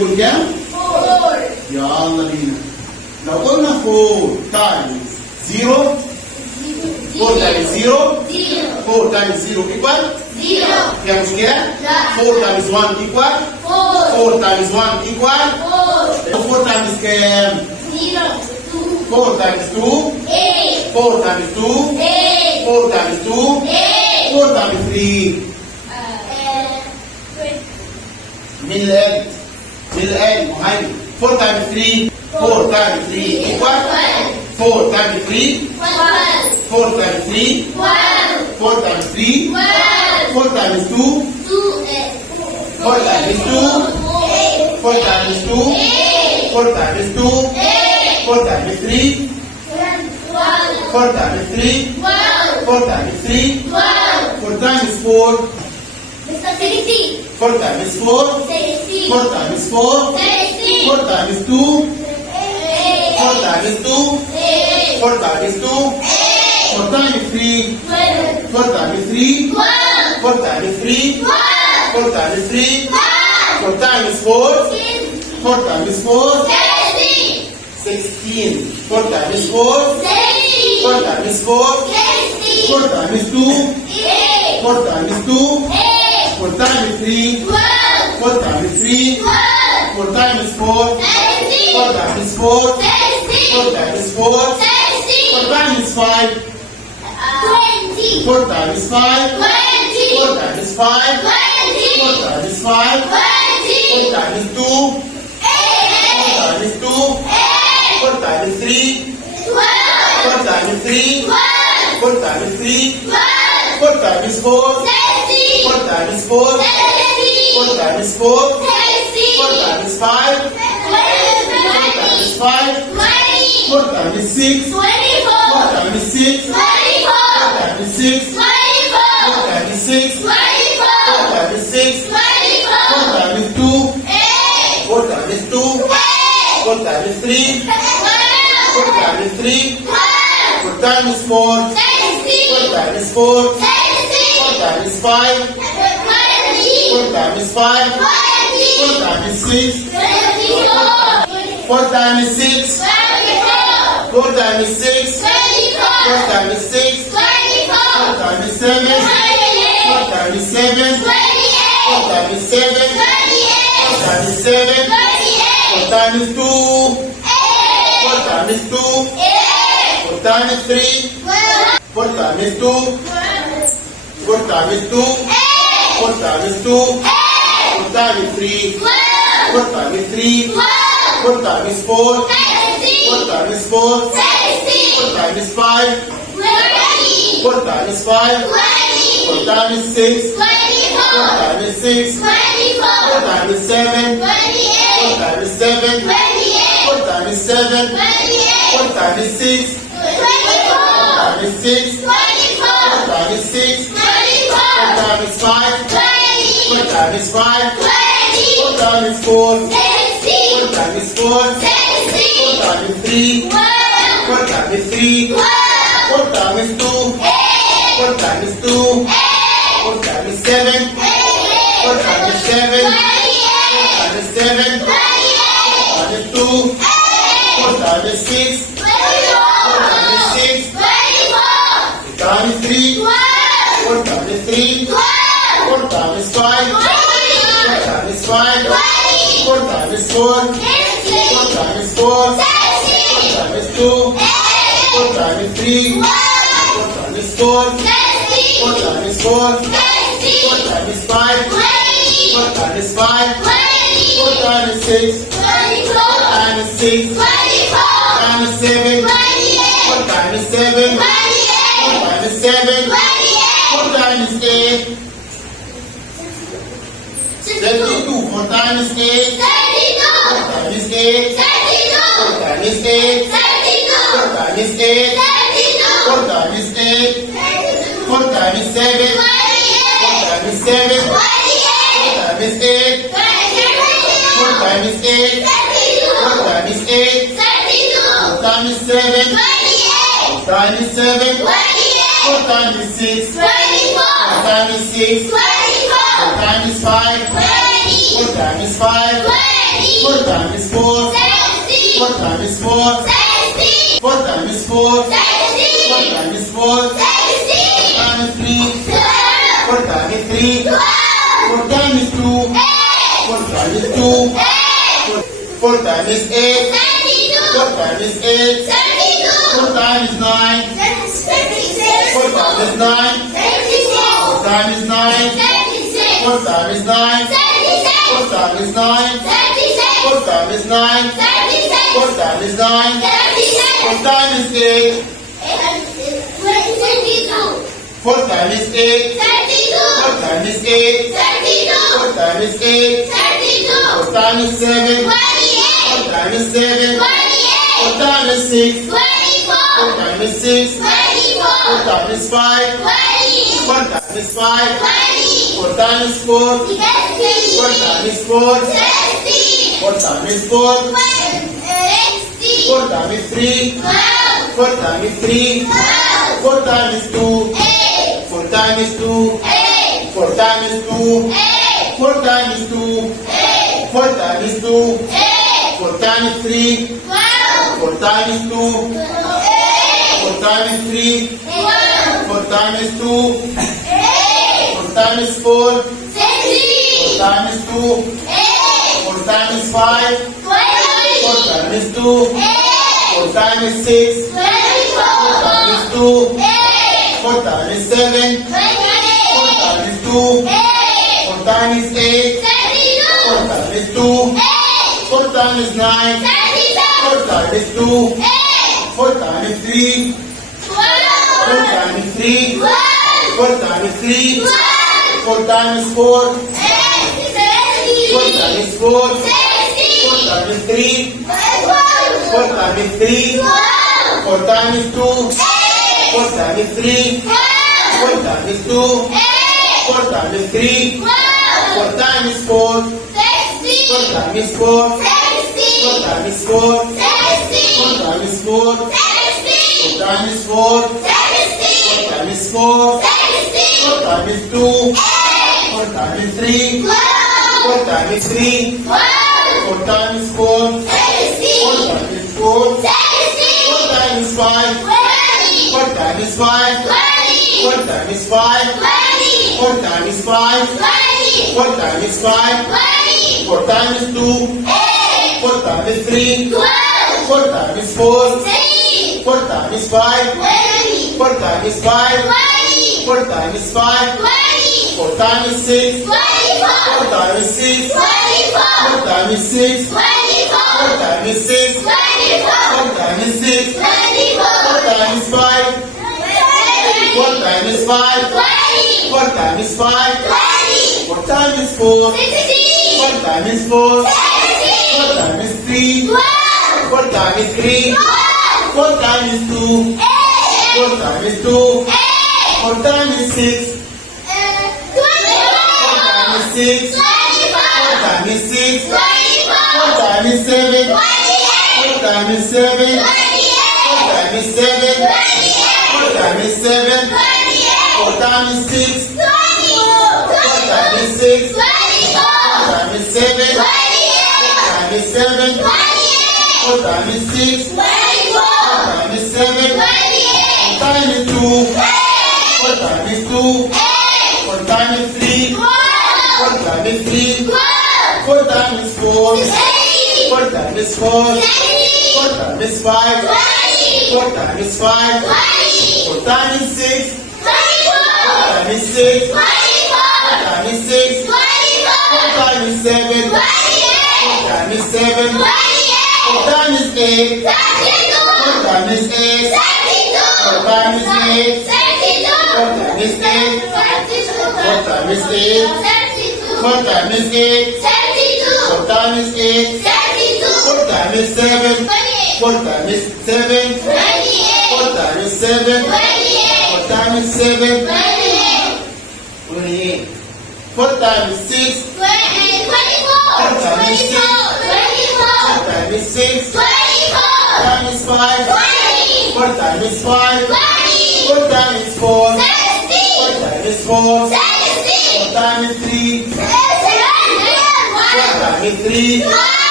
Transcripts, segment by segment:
يقول كام؟ 4. يلا بينا. لو قلنا 4 تايمز 0 4 تايمز 0 4 تايمز 0 ايكوال 0. فيها مشكلة؟ لا. 4 تايمز 1 ايكوال 4. 4 تايمز 1 ايكوال 4. 4 تايمز كام؟ 0. 2. 4 تايمز 2 8. 4 تايمز 2 8. 4 تايمز 2 8. 4 تايمز 3 مين اللي قال؟ مين اللي قال؟ مهيمن 4 تايمز 3 4 تايمز 3 ايكوال 4 تايمز 3 4 تايمز 3 4 تايمز 3 4 تايمز 2 4 تايمز 2 4 تايمز 2 4 تايمز 2 4 تايمز 3 4 تايمز 3 4 تايمز 3 4 تايمز 4 4 تايمز 4 4 تايمز 4 4 تايمز 2 4 تايمز 2 4 تايمز 2 4 تايمز 3 4 تايمز 3 4 تايمز 3 4 تايمز 3 4 تايمز 4 4 تايمز 4 16 4 times 4 4 times 4 4 times 2 4 times 2 4 times 3 4 times 3 4 times 4 4 times 4 4 times 4 4 times 5 4 times 5 4 times 5 4 times 5 4 times 2 4 times 2 4 times 3 4 times 3 4 times 3 4 times 4 4 times 4 4 times 4 4 times 5 4 times 5 4 times 6 4 times 6 4 times 6 4 times 6 4 times 6 4 times 2 4 times 2 4 times 3 4 times 3 4 times 4 4 times 4 4 times 5 4 times 5 4 times 6 4 times 6 4 times 6 4 times 6 4 times 7 4 times 7 4 times 7 4 times 7 4 times 2 4 times 2 4 times 3 4 times 2 4 times 2 4 times 2 4 times 3 4 times 3 4 times 4 4 times 4 4 times 5 4 times 5 4 times 6 4 times 6 4 times 7 4 times 7 4 times 7 4 times 6 4 times 6 4 times 6 4 times 5 4 times 5 4 times 4 4 times 4 4 times 3 4 times 3 4 times 2 4 times 2 4 times 7 4 times 7 4 times 7 4 times 2 4 times 6 4 times 6 times 3 4 times 3 4 times 5 4 times 5 4 times 4 4 times 4 4 times 2 4 times 3 4 times 4 4 times 4 4 times 5 4 times 5 4 times 6 4 times 6 times 7 4 times 7 4 times 7 4 times 8 32 4 times 8 4 times 8 4 times 8 4 times 8 4 times 8 4 times 7 4 times 7 4 times 8 4 times 8 4 times 8 4 times 7 4 times 7 4 times 6 4 times 6 4 times 5 4 times 5 times 4. 4 times 4. 4 times 4. 4 times 4. 4 times 3. 4 times 3. 4 times 2. 4 times 2. 4 times 8. 4 times 8. 4 times 9. 4 times 9. 4 times 9. 4 times 9. 4 times 9. 4 times 9. 4 times 9. 4 times 8. 4 times 8. 4 times 8. 4 times 8. 4 times 7. 4 times 7. 4 times 6. 4 times 6. 4 times 5. 4 times 5. 4 times 4. 4 times 4. 4 times 4. 4 times 3. 4 times 3. 4 times 2. 4 times 2. 4 times 2. 4 times 2. 4 times 2. 4 times 3. 4 times 2. 4 times 3. 4 times 2. 4 times 4. 4 times 2. 4 times 5. 4 times 2. 4 times 6. 4 times 2. 4 times 7. 4 times 2. 4 times 8. 4 times 2. 4 times 9. 4 times 2. 4 times 3. 4 times 3. 4 times 3. 4 times 4. 4 times 4. 4 times 3. 4 times 3. 4 times 2. 4 times 3. 4 times 2. 4 times 3. 4 times 4. 4 times 4. 4 times 4. 4 times 4. 4 times 4. 4 times 4. 4 times 2. 4 times 3. 4 times 3. 4 times 4. 4 times 4. 4 times 5. 4 times 5. 4 times 5. 4 times 5. 4 times 5. 4 times 2. 4 times 3. 4 times 4. 4 times 5. 4 times 5. 4 times 5. 4 times 6. 4 times 6. 4 times 6. 4 times 6. 4 times 6. 4 times 5. 4 times 5. 4 times 5. 4 times 4. 4 times 4. 4 times 3. 4 times 3. 4 times 2. 4 times 2. 4 times 6. 4 times 6. 4 times 6. 4 times 7. 4 times 7. 4 times 7. 4 times 7. 4 times 6. 4 times 6. 4 times 7. 4 times 7. 4 times 6. 4 times 7. 4 times 2. 4 times 2. 4 times 3. 4 times 3. 4 times 4. 4 times 4. 4 times 5. 4 times 5. 4 times 6. 4 times 6. 4 times 6. 4 times 7. 4 times 7. 4 times 8. 4 times 8. 4 times 8. 4 times 8. 4 times 8. 4 times 8. 4 times 8. 4 times 7. 4 times 7. 4 times 7. 4 times 7. 28. 4 times 6. 4 times 6. 4 times 6. 4 times 5. 4 times 5. 4 times 4. 4 times 4. 4 times 3. 4 times 3.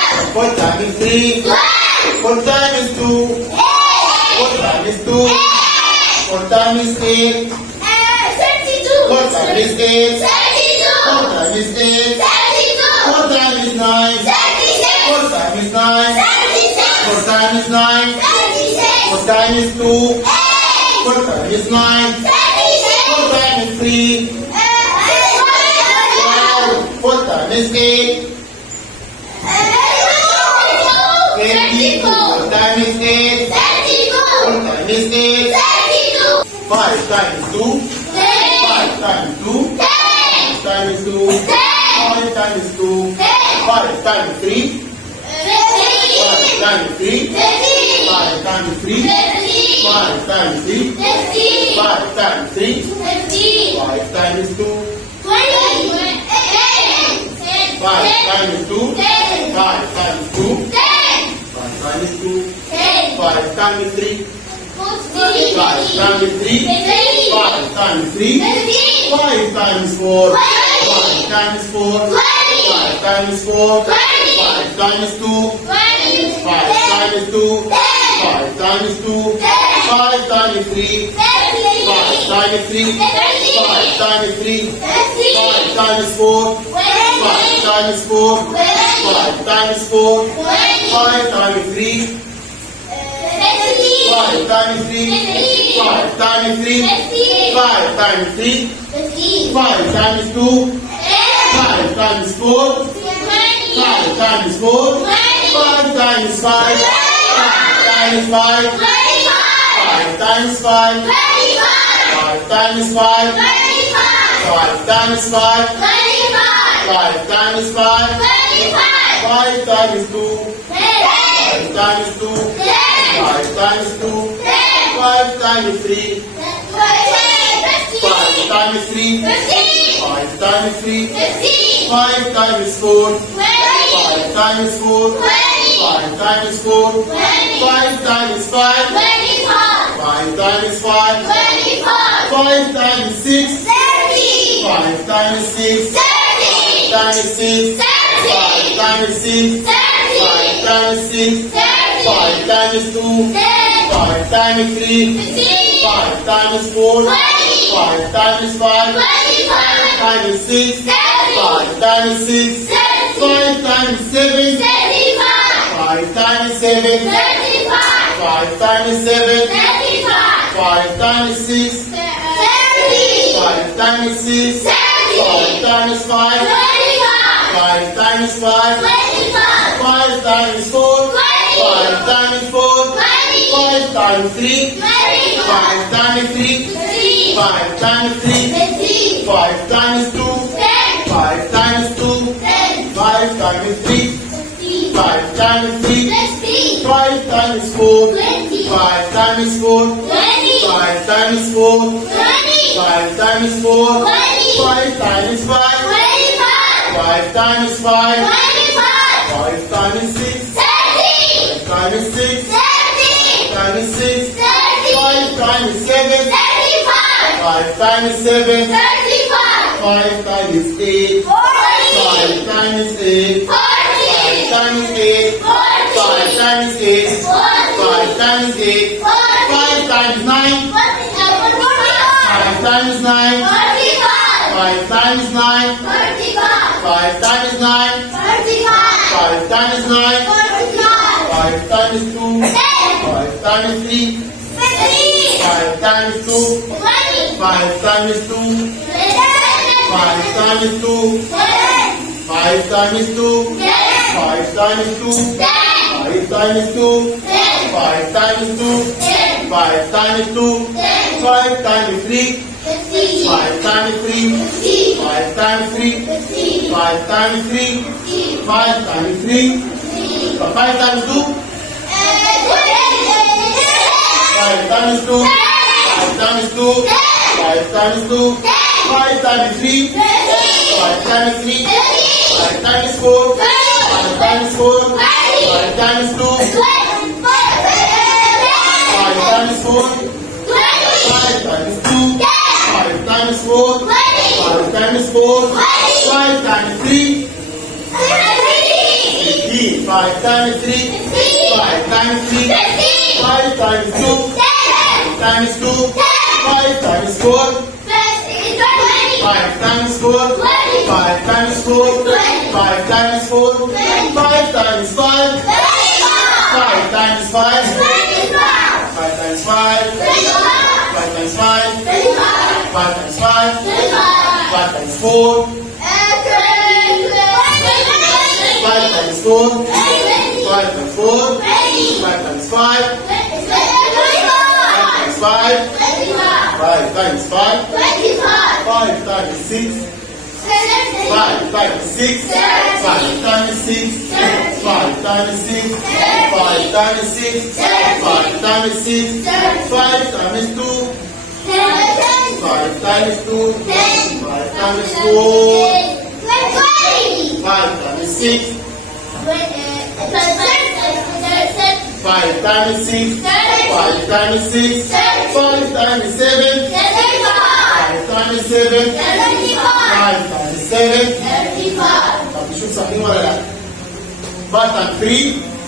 4 times 3. 4 times 2. 4 times 2. 4 times 8. 4 times 8. 4 times 8. 4 times 9. 4 times 9. 4 times 9. 4 times 2. 4 times 9. 4 times 3. 4 times 8. 20. 4 times 8. 4 times 8. 5 times 2. 5 times 2. 5 times 2. 5 times 2. 5 times 3. 5 times 3. 5 times 3. 5 times 3. 5 times 3. 5 times 2. 5 times 2. 5 times 2. 5 times 2. 5 times 3. 5 times 3. 5 times 3. 5 times 4. 5 times 4. 5 times 4. 5 times 2. 5 times 2. 5 times 2. 5 times 3. 5 times 3. 5 times 3. 5 times 4. 5 times 4. 5 times 4. 5 times 3. 5 times 3. 5 times 3. 5 times 3. 5 times 2. 5 times 4. 5 times 4. 5 times 5. 5 times 5. 5 times 5. 5 times 5. 5 times 5. 5 times 5. 5 times 2. 5 times 2. 5 times 2. 5 times 3. 5 times 3. 5 times 3. 5 times 4. 5 times 4. 5 times 4. 5 times 5. 5 times 5. 5 times 6. 5 times 6. 5 times 6. 5 times 6. 5 times 6. 5 times 2. 5 times 3. 5 times 4. 5 times 5. 5 times 6. 5 times 6. 5 times 7. 5 times 7. 5 times 7. 5 times 6. 5 times 6. 5 times 5. 5 times 5. 5 times 4. 5 times 4. 5 times 3. 5 times 3. 5 times 3. 5 times 2. 5 times 2. 5 times 3. 5 times 3. 5 times 4. 5 times 4. 5 times 4. 5 times 4. 5 times 5. 5 times 5. 5 times 6. 5 times 6. 5 times 6. 5 times 7. 5 times 7. 5 times 8. 5 times 8. 5 times 8. 5 times 8. 5 times 8. 5 times 9. 5 times 9. 5 times 9. 5 times 9. 5 times 9. 5 times 2. 5 times 3. 5 times 2. 5 times 2. 5 times 2. 5 times 2. 5 times 2. 5 times 2. 5 times 2. 5 times 2. 5 times 3. 5 times 3. 5 times 3. 5 times 3. 5 times 3. 5 times 2. 5 times 2. 5 times 2. 5 times 2. 5 times 3. 5 times 3. 5 times 4. 5 times 4. 5 times 2. 5 times 4. 5 times 2. 5 times 4. 5 times 4. 5 times 3. 15. 5 times 3. 5 times 3. 5 times 2. 5 times 2. 5 times 4. 5 times 4. 5 times 4. 5 times 4. 5 times 5. 5 times 5. 5 times 5. 5 times 5. 5 times 5. 5 times 4. 5 times 4. 5 times 4. 5 times 5. 5 times 5. 5 times 5. 5 times 6. 5 times 6. 5 times 6. 5 times 6. 5 times 6. 5 times 6. 5 times 2. 5 times 2. 5 times 4. 5 times 6. 5 times 6. 5 times 6. 5 times 7. 5 times 7. 5 times 7. طب نشوف صحيح ولا لا؟ 5 times 3.